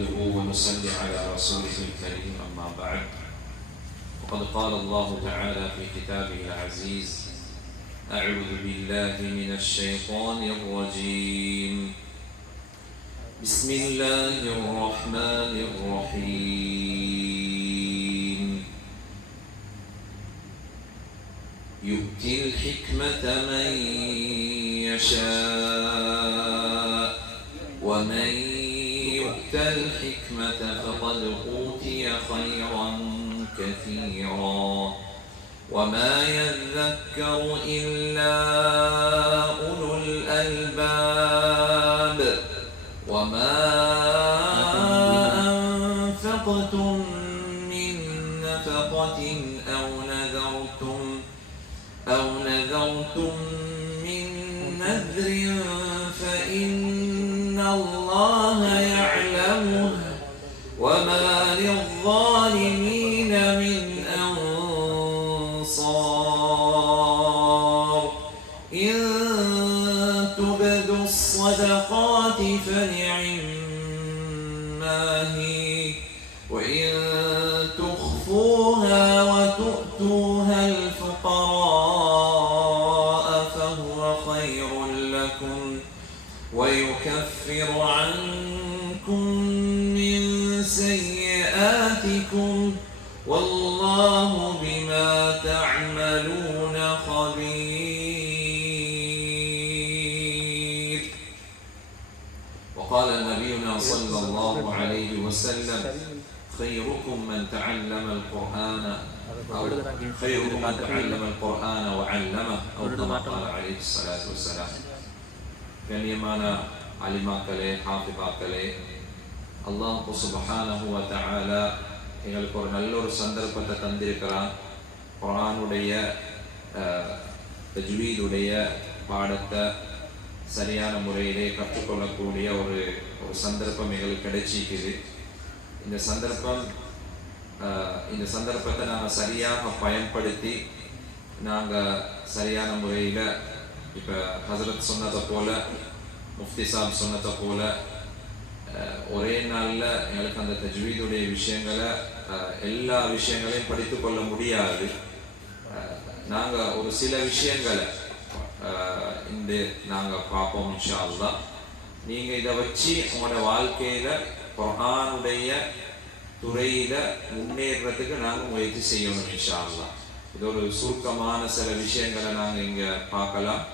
نحمده ونصلي على رسوله الكريم أما بعد وقد قال الله تعالى في كتابه العزيز أعوذ بالله من الشيطان الرجيم بسم الله الرحمن الرحيم يؤتي الحكمة من يشاء ومن يؤت الحكمة فقد أوتي خيرا كثيرا وما يذكر إلا أولو الألباب وما أنفقتم من نفقة أو نذرتم من نذر فإن الله يعلمه وما للظالمين من أنصار إن تبدوا الصدقات فنعما هي وإن تخفوها وتؤتوها الفقراء فهو خير لكم ويكفر عنكم من سيئاتكم والله بما تعملون خبير. وقال نبينا صلى الله عليه وسلم خيركم من تعلم القرآن أو خيركم من تعلم القرآن وعلمه أو كما قال عليه الصلاة والسلام. கண்ணியமான அலிமாக்களே ஹாஃபிபாக்களே, அல்லாஹ் சுப்ஹானஹு வ தஆலா எங்களுக்கு ஒரு நல்ல ஒரு சந்தர்ப்பத்தை தந்திருக்கிறான். குர்ஆனுடைய தஜ்வீதுடைய பாடத்தை சரியான முறையிலே கற்றுக்கொள்ளக்கூடிய ஒரு சந்தர்ப்பம் எங்களுக்கு கிடைச்சிக்குது. இந்த சந்தர்ப்பத்தை நாங்கள் சரியாக பயன்படுத்தி நாங்கள் சரியான முறையில் இப்போ ஹசரத் சொன்னதை போல, முஃப்தி சாப் சொன்னதை போல ஒரே நாளில் எங்களுக்கு அந்த தஜ்வீதுடைய விஷயங்களை எல்லா விஷயங்களையும் படித்து கொள்ள முடியாது. நாங்கள் ஒரு சில விஷயங்களை இந்த நாங்கள் பார்ப்போம் இன்ஷா அல்லாஹ். நீங்கள் இதை வச்சு உங்களோட வாழ்க்கையில் குர்ஆனுடைய துறையில் முன்னேறதுக்கு நாங்கள் முயற்சி செய்யணும் இன்ஷா அல்லாஹ். இது ஒரு சுருக்கமான சில விஷயங்களை நாங்கள் இங்கே பார்க்கலாம்.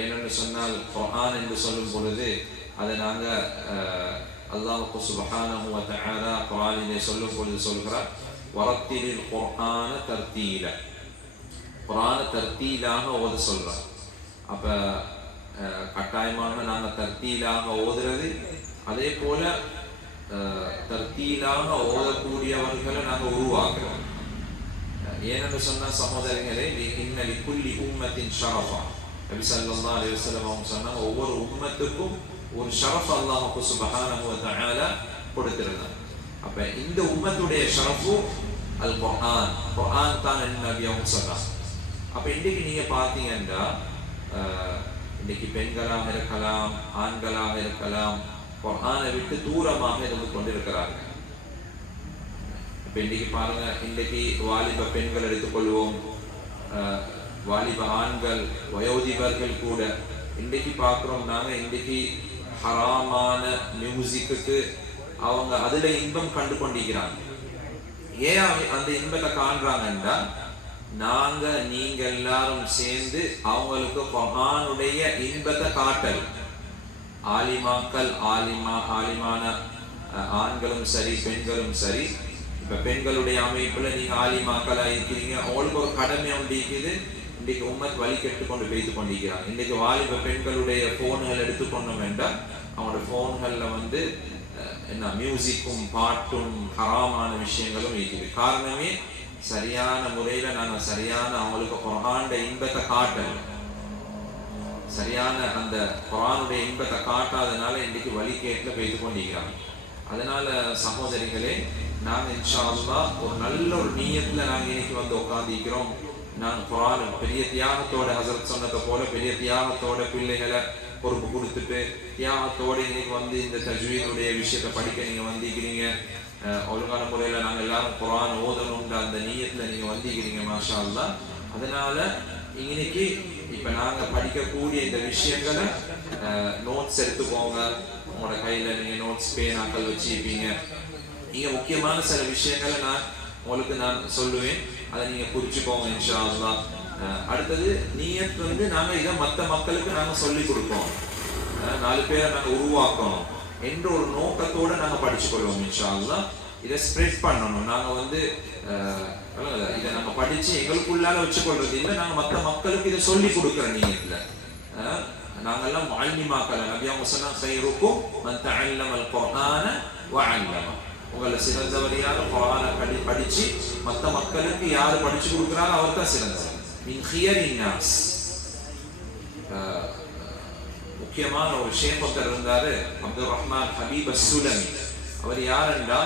ஏனென்று சொன்னால் குர்ஆன் என்று சொல்லும் பொழுது அதை நாங்கள் அல்லாஹ் சுப்ஹானஹு வ தஆலா குர்ஆனிலே சொல்லும் பொழுது சொல்கிறார், வரத்திலில் குர்ஆன தர்தீல, குர்ஆனை தர்தீலாக ஓத சொல்கிறார். அப்போ கட்டாயமாக நாங்கள் தர்தீலாக ஓதுறது, அதே போல தர்தீலாக ஓதக்கூடியவர்களை நாங்கள் உருவாக்குறோம். ஏனென்று சொன்ன சகோதரர்களே, இன்னலி குல்லி உம்மத்தின் ஷரஃபா, நபி ஸல்லல்லாஹு அலைஹி வஸல்லம் அவங்க சொன்னாங்க, ஒவ்வொரு உம்மத்துக்கும் ஒரு ஷரஃப் அல்லாஹ் சுப்ஹானஹு வ தஆலா கொடுத்திருந்தாங்க. அப்ப இந்த உம்மத்துடைய ஷரஃபு அல் குர்ஆன், குர்ஆன் தான் நபி அவங்க சொன்னாங்க. அப்ப இன்னைக்கு நீங்க பார்த்தீங்கன்னா இன்னைக்கு பெண்களாக இருக்கலாம், ஆண்களாக இருக்கலாம், குர்ஆனை விட்டு தூரமாக இருந்து கொண்டிருக்கிறார்கள். இப்போ இன்றைக்கி பாருங்கள், இன்றைக்கி வாலிப பெண்கள் எடுத்துக்கொள்வோம், வாலிப ஆண்கள், வயோதிபர்கள் கூட இன்றைக்கி பார்க்குறோம் நாங்கள். இன்றைக்கி ஹராமான மியூசிக்கு அவங்க அதில் இன்பம் கண்டு கொண்டிருக்கிறாங்க. ஏன் அந்த இன்பத்தை காண்றாங்கன்னா, நீங்கள் எல்லாரும் சேர்ந்து அவங்களுக்கு குர்ஆனுடைய இன்பத்தை காட்டல். ஆலிமாக்கள், ஆலிமான ஆண்களும் சரி பெண்களும் சரி. இப்போ பெண்களுடைய அமைப்பில் நீங்கள் ஆலிமாக்களாக இருக்கிறீங்க, அவங்களுக்கு ஒரு கடமை ஒன்று இருக்குது. இன்றைக்கு உம்மத் வழி கெட்டு கொண்டு போய்த்து கொண்டிருக்கிறாங்க. இன்றைக்கு வாலிப பெண்களுடைய ஃபோன்கள் எடுத்துக்கொண்டோம் என்றால் அவங்களோட ஃபோன்களில் என்ன மியூசிக்கும் பாட்டும் ஹராமான விஷயங்களும் இருக்குது. காரணமே சரியான முறையில் நாங்கள் சரியான அவங்களுக்கு குர்ஆனுடைய இன்பத்தை காட்டல, சரியான அந்த குர்ஆனுடைய இன்பத்தை காட்டாதனால இன்றைக்கு வழிகேட்டில் போய்த்து கொண்டிருக்கிறாங்க. அதனால சகோதரிகளே, நாங்கள் இன்ஷா அல்லாஹ் ஒரு நல்ல ஒரு நியத்தில் நாங்கள் இன்னைக்கு உட்காந்துக்கிறோம். நாங்கள் குர்ஆன் பெரிய தியாகத்தோட, ஹஸரத் சொன்னதை போல பெரிய தியாகத்தோட பிள்ளைகளை பொறுப்பு கொடுத்துட்டு தியாகத்தோடு இன்னைக்கு வந்து இந்த தஜ்வீதுடைய விஷயத்தை படிக்க நீங்க வந்திருக்கிறீங்க. ஒழுங்கான முறையில் நாங்கள் எல்லாரும் குர்ஆன் ஓதணுன்ற அந்த நீயத்தில் நீங்கள் வந்திருக்கிறீங்க மாஷா அல்லாஹ். அதனால இன்னைக்கு இப்போ நாங்கள் படிக்கக்கூடிய இந்த விஷயங்களை நோட்ஸ் எடுத்துக்கோங்க. உங்களோட கையில் நீங்கள் நோட்ஸ் பேனாக்கள் வச்சுருப்பீங்க. நீங்கள் முக்கியமான சில விஷயங்களை உங்களுக்கு நான் சொல்லுவேன், அதை நீங்கள் குறிச்சுக்கோங்க இன்ஷா அல்லாஹ். அடுத்தது நீயத் வந்து நாங்கள் இதை மற்ற மக்களுக்கு நாங்கள் சொல்லி கொடுப்போம், 4 பேரை நாங்கள் உருவாக்கணும் என்ற ஒரு நோக்கத்தோடு நாங்கள் படிச்சுக்கொள்வோம் இன்ஷா அல்லாஹ். இதை ஸ்ப்ரெட் பண்ணணும். நாங்கள் வந்து இதை நாங்கள் படித்து எங்களுக்குள்ளால வச்சுக்கொள்றது இல்லை, நாங்கள் மற்ற மக்களுக்கு இதை சொல்லி கொடுக்குற நீயத்தில் நாங்கள்லாம் முஅல்லிமாக்கள். நபி அவங்க சொன்னாங்க, ഖൈറുക്കും மன் தஅல்லமல் குர்ஆன வஅல்லம. உங்களை சிறந்தவர் யார்? குர்ஆனை படித்து மற்ற மக்களுக்கு யார் படிச்சு கொடுக்குறாரோ அவர் தான் சிறந்தவர். மின் ஹியரின் நாஸ். முக்கியமான ஒரு ஷேக் ஒருத்தர் இருந்தாரு, அப்துல் ரஹ்மான் ஹபீப் அஸ்ஸுலமி. அவர் யாருண்டா,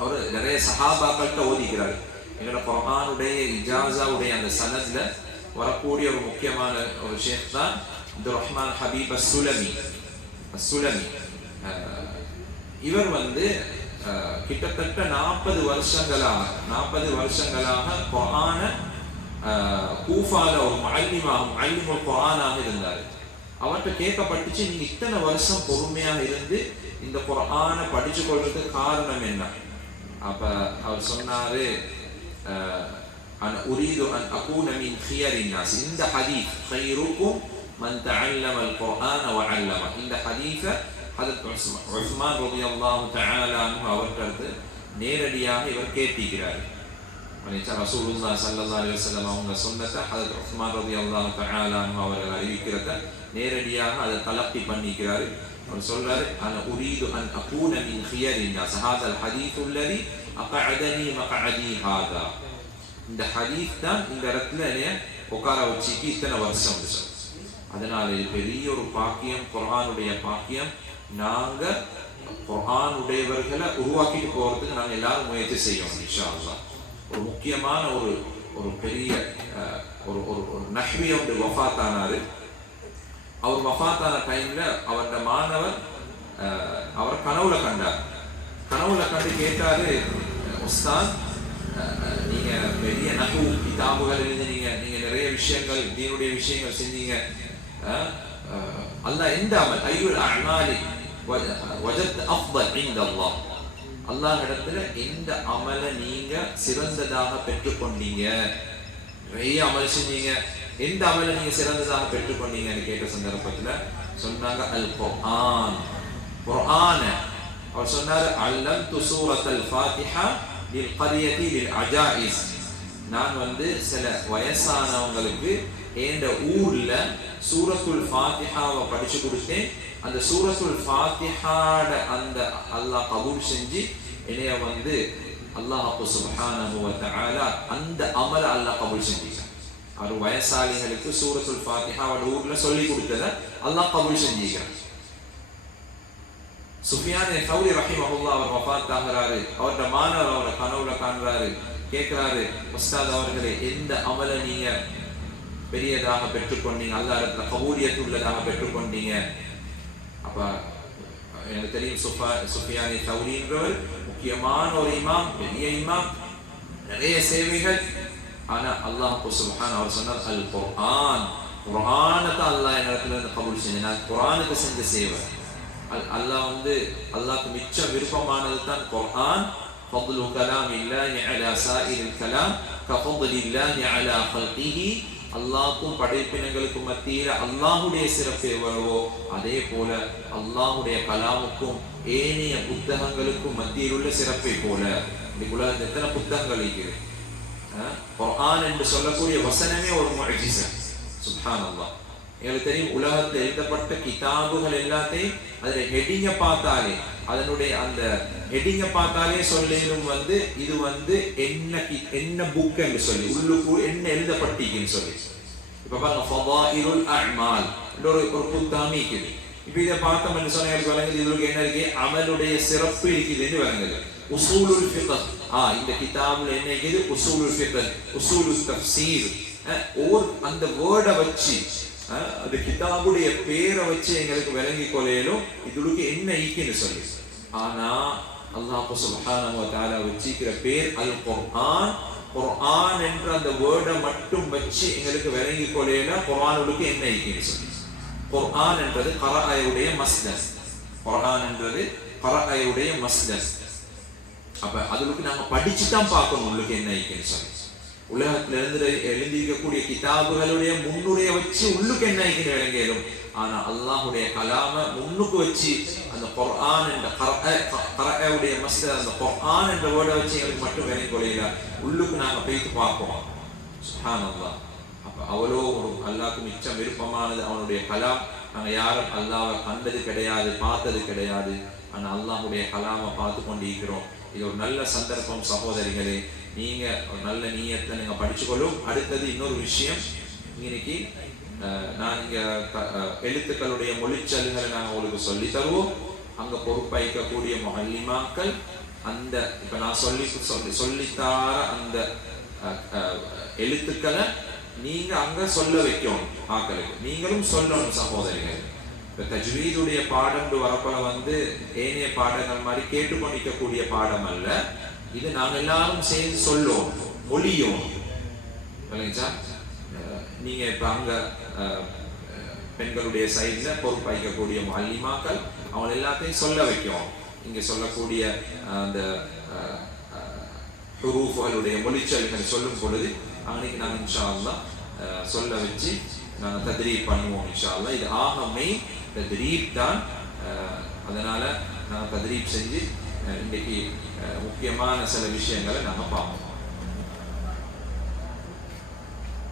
அவர் நிறைய சஹாபாக்கள்கிட்ட ஓதிக்கிறார். எங்களோட குர்ஆனுடைய இஜாஸாவுடைய அந்த சனத்ல வரக்கூடிய ஒரு முக்கியமான ஒரு ஷேக் தான் அப்துல் ரஹ்மான் ஹபீப் அஸ்ஸுலமி. இவர் வந்து கிட்டத்தட்ட 40 வருஷங்களாக குர்ஆனை கூஃபால ஒரு முஅல்லிமுல் குர்ஆனாக இருந்தார். அவர்கிட்ட கேட்கப்பட்டுச்சு, நீங்க இத்தனை வருஷம் பொறுமையாக இருந்து இந்த குர்ஆனை படிச்சு கொள்றதுக்கு காரணம் என்ன? அப்ப அவர் சொன்னாரு, அன் உரீது அன் அகூன மின் ஹியரின் நாஸ். இந்த ஹதீஸ் ഖൈറുக்கும் மன் தஅல்லமல் குர்ஆன வஅல்லம, இந்த ஹதீஸை ஹஜ்ரத் உஸ்மான் ரலியல்லாஹு தஆலா அன்ஹு அவர்களுக்கு நேரடியாக இவர் கேட்டிருக்கிறார். ரசூலுல்லாஹ் ஸல்லல்லாஹு அலைஹி வஸல்லம் அவங்க சொன்னதை ஹஜ்ரத் உஸ்மான் ரலியல்லாஹு தஆலா அன்ஹு அவர்கள் அறிவிக்கிறத நேரடியாக அதை தலக்கி பண்ணிக்கிறாரு. அவர் சொல்றாரு, அன உரீது அன் அகூன மின் ஹியரின் நாஸ் ஹாதல் ஹதீஸ் அல்லதி அகஅதனி மக்அதி ஹாதா. இந்த ஹதீஸ் தான் இந்த இடத்துல என்னைய உட்கார வச்சுக்கு இத்தனை வருஷம். அதனால இது பெரிய ஒரு பாக்கியம், குர்ஆனுடைய பாக்கியம். நாங்க குர்ஆனுடையவர்களை உருவாக்கிட்டு போறதுக்கு நாங்க எல்லாரும் முயற்சி செய்யணும் இன்ஷா அல்லாஹ். ஒரு முக்கியமான ஒரு பெரிய ஒரு நஹ்வியோட வஃபாத் ஆனாரு. அவர் வஃபாத்தான டைம்ல அவரோட மாணவர் அவர் கனவுல கண்டு கேட்டாரு, உஸ்தாத் நீங்க பெரிய நஹ்வு கிதாபுகள் எழுதினீங்க, நீங்க நிறைய விஷயங்கள் தீனுடைய விஷயங்கள் செஞ்சீங்க, அல்லாஹ் எந்த அமல் ஐயுல் அஅமாலி வஜத் அஃதல் இன்தல்லாஹ், அல்லாஹ் இடத்துல எந்த அமலை நீங்க சிறந்ததாக பெற்றுக்கொண்டீங்க? நிறைய அமல் செஞ்சீங்க, எந்த அமலை நீங்க சிறந்ததாக பெற்றுக்கொண்டீங்கன்னு கேட்ட சந்தர்ப்பத்துல சொன்னாங்க, அல் குர்ஆன். அவர் சொன்னாரு, அல்லம்து சூரத்தல் ஃபாத்திஹா லில் கரியதி லில் அஜாயிஸ். நான் வந்து சில வயசானவங்களுக்கு என்ற ஊர்ல சூரத்துல் ஃபாத்திஹாவை படிச்சு கொடுத்தேன். அந்த சூரத்துல் ஃபாத்திஹாட அந்த அல்லாஹ் கபூல் செஞ்சு என்னைய வந்து அல்லாஹ் சுப்ஹானஹு வ தஆலா அந்த அமல அல்லாஹ் கபூல் செஞ்சான். அவர் வயசாளிகளுக்கு சூரத்துல் ஃபாத்திஹாவோட ஊர்ல சொல்லி கொடுத்தத அல்லாஹ் கபூல் செஞ்சான். சுஃபியான் தௌரி ரஹிமஹுல்லாஹ் அவர் வஃபாத் ஆகிறாரு. அவரோட மாணவர் அவரை கனவுல காண்றாரு, கேட்கிறாரு, உஸ்தாத் அவர்களே எந்த அமலை நீங்க பெரியதாக பெற்றுக்கொண்டீங்க, அல்லாஹ் இடத்துல கபூலியத் உள்ளதாக பெற்றுக்கொண்டீங்க? அப்ப எனக்கு தெரியும் சுஃபியான் தௌரின்றவர் முக்கியமான ஒரு இமாம், பெரிய இமாம், நிறைய சேவைகள். ஆனா அல்லாஹ் சுப்ஹானஹு அவர் சொன்னார், அல் குர்ஆன், குர்ஆனத்தை அல்லாஹ் இடத்துல கபூல் செஞ்சு, நான் குர்ஆனுக்கு செஞ்ச சேவை. அல்லாஹ் வந்து அல்லாஹ்க்கு மிச்சம் விருப்பமானது தான் குர்ஆன். ஃபض்லு கலாமில்லாஹி அலா சாயிரில் கலாம் கஃபضலில்லாஹி அலா ஹல்கிஹி. அல்லாஹ்க்கும் படைப்பினங்களுக்கும் மத்தியில் அல்லாஹுடைய சிறப்பு எவ்வளவோ அதே போல அல்லாஹுடைய கலாமுக்கும் ஏனைய புத்தகங்களுக்கும் மத்தியில் உள்ள சிறப்பை போல. இந்த உலகத்தில் எத்தனை புத்தகங்கள் இருக்குது, குர்ஆன் என்று சொல்லக்கூடிய வசனமே ஒரு முஅஜிஸா. சுப்ஹானல்லாஹ். எங்களுக்கு தெரியும், உலகத்தில் எழுதப்பட்ட கிதாபுகள் எல்லாத்தையும் அதில் ஹெட்டிங்கை பார்த்தாலே, அதனுடைய அந்த ஹெட்டிங்கை பார்த்தாலே சொல்லும் வந்து இது வந்து என்ன புக் என்று சொல்லி, உள்ளுக்கு என்ன எழுதப்பட்டிருக்குன்னு சொல்லி. இப்ப பாருங்க, ஃபதாயிலுல் அஅமால் ஒரு புத்தகம் இருக்குது. இப்ப இதை பார்த்தோம் என்று சொன்ன எனக்கு வழங்குது, இதுக்கு என்ன இருக்கு, அமலுடைய சிறப்பு இருக்குதுன்னு வழங்குது. உசூலுல் ஃபிக்ஹ், இந்த கிதாபுல என்ன இருக்குது, உசூலுல் ஃபிக்ஹ், உசூலுல் தஃப்சீர். அந்த வேர்டை வச்சு அது கிதாபுடைய பேரை வச்சு எங்களுக்கு விளங்கி கொள்ளையிலும் இதுக்கு என்ன ஈக்குன்னு சொல்லி. ஆனா அல்லாஹ் சுப்ஹானஹு வ தஆலா வச்சிக்கிற பேர் அல் குர்ஆன். குர்ஆன் என்ற அந்த வேர்டை மட்டும் வச்சு எங்களுக்கு விளங்கி கொள்ளையில குர்ஆனுக்கு என்ன ஈக்குன்னு சொல்லி. குர்ஆன் என்றது கரஅயுடைய மஸ்தர். குர்ஆன் என்றது கரஅயுடைய மஸ்தர். அப்ப அதுக்கு நாங்க படிச்சு தான் பார்க்கணும் உள்ளுக்கு என்ன ஈக்குன்னு சொல்லி. உலகத்துல இருந்து எழுந்திருக்கக்கூடிய கிதாபுகளுடைய முன்னுரையை வச்சு உள்ளுக்கு என்ன ஈக்குன்னு விளங்கிடும். ஆனா அல்லாஹுடைய கலாம முன்னுக்கு வச்சு அந்த குர்ஆன் என்ற கரஅயுடைய மஸ்தர் அந்த குர்ஆன் என்ற வேர்டை வச்சு எங்களுக்கு மட்டும் விளங்கி கொள்ளையில உள்ளுக்கு நாங்க போயிட்டு பார்ப்போம். சுப்ஹானல்லாஹ். அப்ப அவ்வளோ ஒரு அல்லாஹ்க்கு மிச்சம் விருப்பமானது அவனுடைய கலாம். நாங்க யாரும் அல்லாஹ்வை கண்டது கிடையாது, பார்த்தது கிடையாது. ஆனா அல்லாஹுடைய கலாமை பார்த்து கொண்டு இருக்கிறோம். இது ஒரு நல்ல சந்தர்ப்பம் சகோதரிகளே. நீங்க ஒரு நல்ல நீயத்தை நீங்க படிச்சுக்கொள்ளும். அடுத்தது இன்னொரு விஷயம், இன்னைக்கு நான் இங்க எழுத்துக்களுடைய மொழிச்சலுகளை நாங்கள் உங்களுக்கு சொல்லி தருவோம். அங்க பொறுப்பைக்கக்கூடிய முஅல்லிமாக்கள் அந்த இப்ப நான் சொல்லித்தார அந்த எழுத்துக்களை நீங்க அங்க சொல்ல வைக்கணும். ஆக்களுக்கு நீங்களும் சொல்லணும் சகோதரிகள். இப்ப தஜ்வீதுடைய பாடம் வரப்போல ஏனைய பாடங்கள் மாதிரி கேட்டுக்கொண்டிருக்கக்கூடிய பாடம் அல்ல. இது நாங்க எல்லாரும் சேர்ந்து சொல்லும் மொழியும். நீங்க இப்ப அங்க பெண்களுடைய சைட்ல பொறுப்பைக்கக்கூடிய முஅல்லிமாக்கள் அவங்க எல்லாத்தையும் சொல்ல வைக்கும். இங்க சொல்லக்கூடிய அந்த ஹுரூஃப்களுடைய மொழிச்சல்கள் சொல்லும் பொழுது அன்னைக்கு நாங்கள் இன்ஷா அல்லாஹ் சொல்ல வச்சு நாங்கள் தத்ரீப் பண்ணுவோம் இன்ஷா அல்லாஹ். இது ஆகமே தத்ரீப் தான். அதனால நாங்கள் தத்ரீப் செஞ்சு இன்றைக்கு முக்கியமான சில விஷயங்களை நாங்கள் பார்ப்போம்.